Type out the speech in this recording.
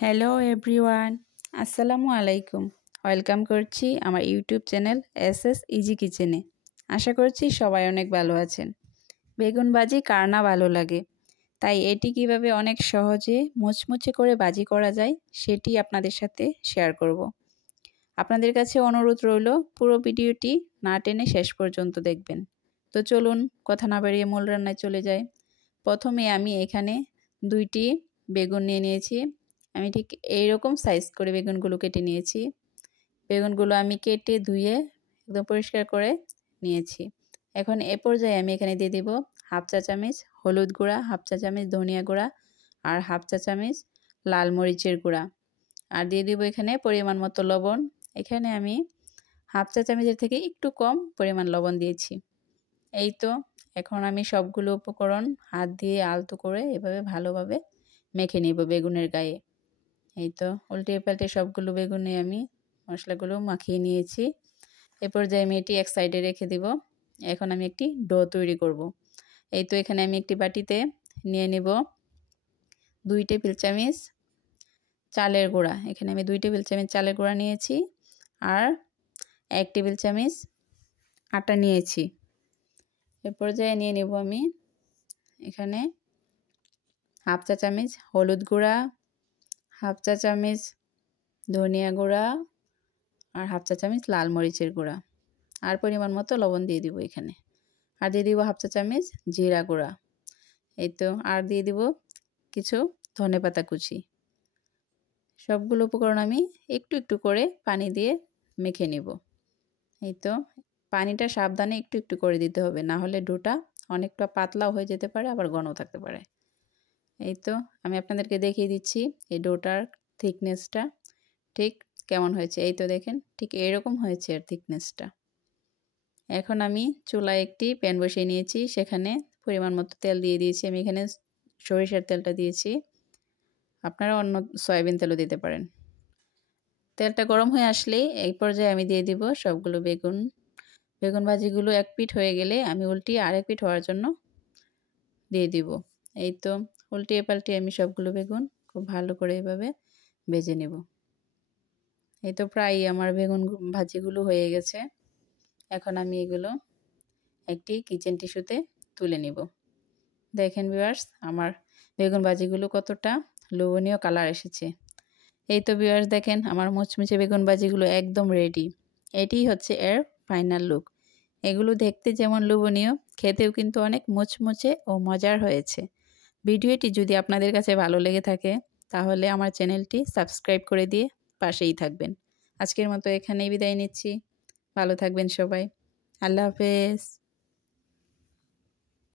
Hello everyone, আসসালামু আলাইকুম। Welcome করছি আমার ইউটিউব চ্যানেল এসএস ইজি কিচেনে। আশা করছি সবাই অনেক ভালো আছেন। বেগুন ভাজি কার না ভালো লাগে, তাই এটি কিভাবে অনেক সহজে মুচমুচে করে ভাজি করা যায় সেটি আপনাদের সাথে শেয়ার করব। আপনাদের কাছে অনুরোধ রইল পুরো ভিডিওটি না টেনে শেষ পর্যন্ত দেখবেন। তো চলুন কথা না বাড়িয়ে মূল রান্নায় চলে যাই। প্রথমে আমি এখানে 2টি বেগুন নিয়ে নিয়েছি। আমি ঠিক এইরকম সাইজ করে বেগুনগুলো কেটে নিয়েছি। বেগুনগুলো আমি কেটে ধুয়ে একদম পরিষ্কার করে নিয়েছি। এখন এ পর্যায়ে আমি এখানে দিয়ে দিব হাফ চা চামচ হলুদ গুঁড়া, হাফ চা চামচ ধনিয়া গুঁড়া আর হাফ চা চামচ লাল মরিচের গুঁড়া, আর দিয়ে দিব এখানে পরিমাণ মতো লবণ। এখানে আমি হাফ চা চামচের থেকে একটু কম পরিমাণ লবণ দিয়েছি। এই তো এখন আমি সবগুলো উপকরণ হাত দিয়ে আলতো করে এভাবে ভালোভাবে মেখে নেব বেগুনের গায়ে। এই তো উল্টে পাল্টে সবগুলো বেগুনে আমি মশলাগুলো মাখিয়ে নিয়েছি। এ পর্যায়ে আমি এটি এক সাইডে রেখে দিব। এখন আমি একটি ডো তৈরি করব। এই তো এখানে আমি একটি বাটিতে নিয়ে নেব 2 টেবিল চামচ চালের গুঁড়া। এখানে আমি 2 টেবিল চামচ চালের গুঁড়া নিয়েছি আর 1 টেবিল চামচ আটা নিয়েছি। এ পর্যায়ে নিয়ে নেব আমি এখানে হাফ চা চামচ হলুদ গুঁড়া, হাফ চা চামচ ধনিয়া গুঁড়া আর হাফ চা চামচ লাল মরিচের গুঁড়া, আর পরিমাণ মতো লবণ দিয়ে দিব এখানে। আর দিয়ে দিব হাফ চা চামচ জিরা গুঁড়া। এই তো আর দিয়ে দিব কিছু ধনেপাতা কুচি। সবগুলো উপকরণ আমি একটু একটু করে পানি দিয়ে মেখে নেব। এই তো পানিটা সাবধানে একটু একটু করে দিতে হবে, না হলে ডোটা অনেকটা পাতলাও হয়ে যেতে পারে, আবার ঘনও থাকতে পারে। এই তো আমি আপনাদেরকে দেখিয়ে দিচ্ছি এই ডোটার থিকনেসটা ঠিক কেমন হয়েছে। এই তো দেখেন ঠিক এরকম হয়েছে এর থিকনেসটা। এখন আমি চুলায় একটি প্যান বসিয়ে নিয়েছি, সেখানে পরিমাণ মতো তেল দিয়ে দিয়েছি। আমি এখানে সরিষার তেলটা দিয়েছি, আপনারা অন্য সয়াবিন তেলও দিতে পারেন। তেলটা গরম হয়ে আসলেই এই পর্যায়ে আমি দিয়ে দিব সবগুলো বেগুন ভাজিগুলো এক পিঠ হয়ে গেলে আমি উল্টিয়ে আরেক পিঠ হওয়ার জন্য দিয়ে দিব। এই তো উল্টিয়ে পাল্টিয়ে আমি সবগুলো বেগুন খুব ভালো করে এভাবে ভেজে নেব। এই তো প্রায় আমার বেগুন ভাজিগুলো হয়ে গেছে। এখন আমি এগুলো একটি কিচেন টিস্যুতে তুলে নিব। দেখেন ভিউয়ার্স, আমার বেগুন ভাজিগুলো কতটা লোভনীয় কালার এসেছে। এই তো ভিউয়ার্স দেখেন আমার মুচমুচে বেগুন ভাজিগুলো একদম রেডি। এটিই হচ্ছে এর ফাইনাল লুক। এগুলো দেখতে যেমন লোভনীয়, খেতেও কিন্তু অনেক মুচমুচে ও মজার হয়েছে। ভিডিওটি যদি আপনাদের কাছে ভালো লেগে থাকে তাহলে আমার চ্যানেলটি সাবস্ক্রাইব করে দিয়ে পাশেই থাকবেন। আজকের মতো এখানেই বিদায় নিচ্ছি। ভালো থাকবেন সবাই। আল্লাহ হাফেজ।